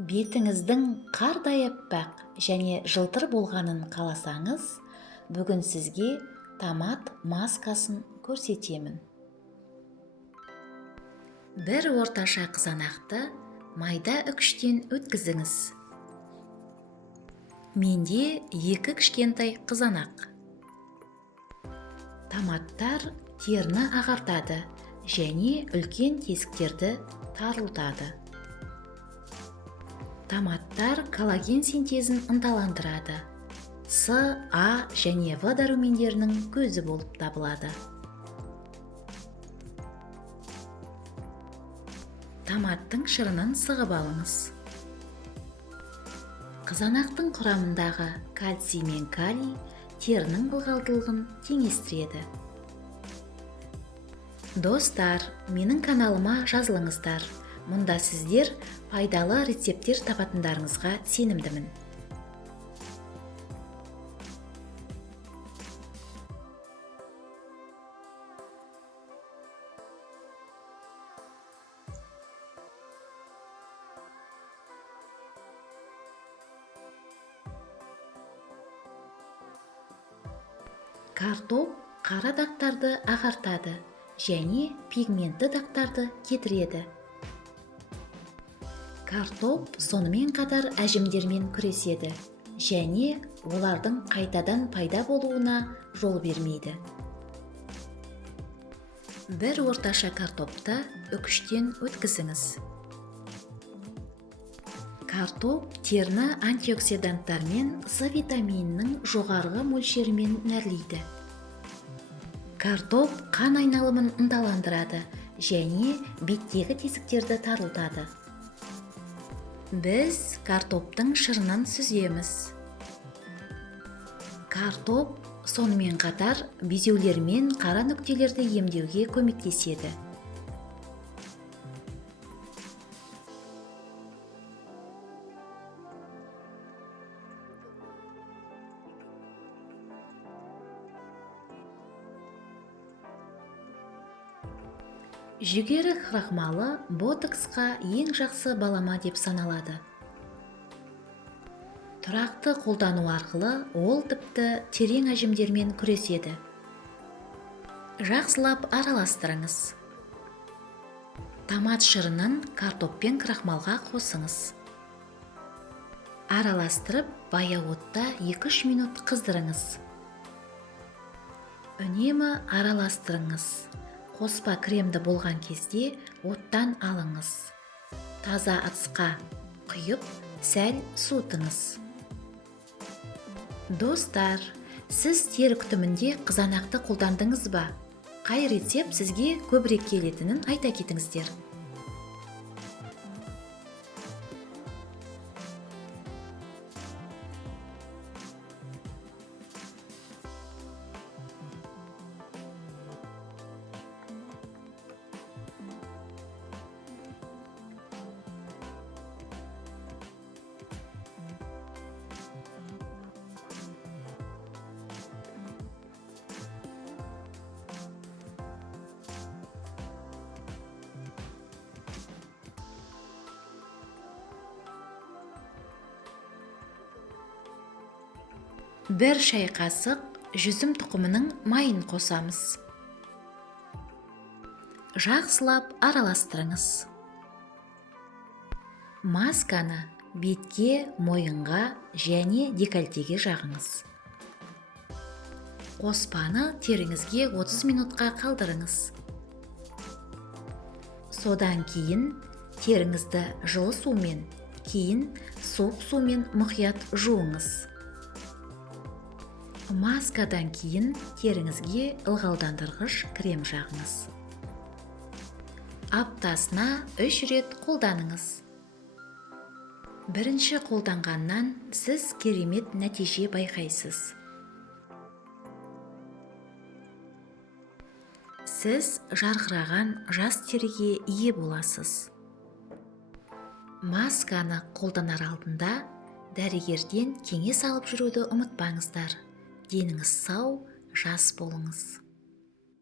Бетіңіздің қардай аппақ және жылтыр болғанын қаласаңыз, бүгін сізге томат маскасын көрсетемін. Бір орташа қызанақты майда үкіштен өткізіңіз. Менде 2 кішкентай қызанақ. Томаттар теріні ағартады және үлкен тесіктерді тарылтады. Томаттар коллаген синтезін ынталандырады. С, А және В дәрумендерінің көзі болып табылады. Томаттың шырынын сығып алыңыз. Қызанақтың құрамындағы кальций мен калий терінің ылғалдылығын теңестіреді. Достар, менің каналыма жазылыңыздар. Мұнда сіздер пайдалы рецепттер табатындарыңызға сенімдімін. Картоп қара дақтарды ағартады және пигментті дақтарды кетіреді. Картоп сонымен қатар әжімдермен күреседі және олардың қайтадан пайда болуына жол бермейді. Бір орташа картопты үкіштен өткізіңіз. Картоп теріні антиоксиданттармен С витаминінің жоғарғы мөлшерімен нәрлейді. Картоп қан айналымын ынталандырады және беттегі тесіктерді тарылтады. Біз картоптың шырынын сүземіз. Картоп сонымен қатар безеулер мен қара нүктелерді емдеуге көмектеседі. Жүгері крахмалы ботоксқа ең жақсы балама деп саналады. Тұрақты қолдану арқылы ол тіпті терең әжімдермен күреседі. Жақсылап араластырыңыз. Томат шырынын картоп пен крахмалға қосыңыз. Араластырып, баяу отта 2-3 минут қыздырыңыз. Үнемі араластырыңыз. Қоспа кремді болған кезде оттан алыңыз. Таза ыдысқа құйып, сәл суытыңыз. Достар, сіз тері күтімінде қызанақты қолдандыңыз ба? Қай рецепт сізге көбірек келетінін айта кетіңіздер. Бір шай қасық жүзім тұқымының майын қосамыз. Жақсылап араластырыңыз. Масканы бетке, мойынға және декольтеге жағыңыз. Қоспаны теріңізге 30 минутқа қалдырыңыз. Содан кейін теріңізді жылы сумен, кейін суық сумен мұқият жуыңыз. Маскадан кейін теріңізге ылғалдандырғыш крем жағыңыз. Аптасына 3 рет қолданыңыз. Бірінші қолданғаннан сіз керемет нәтиже байқайсыз. Сіз жарқыраған жас теріге ие боласыз. Масканы қолданар алдында дәрігерден кеңес алып жүруді ұмытпаңыздар. Деніңіз сау, жас болыңыз.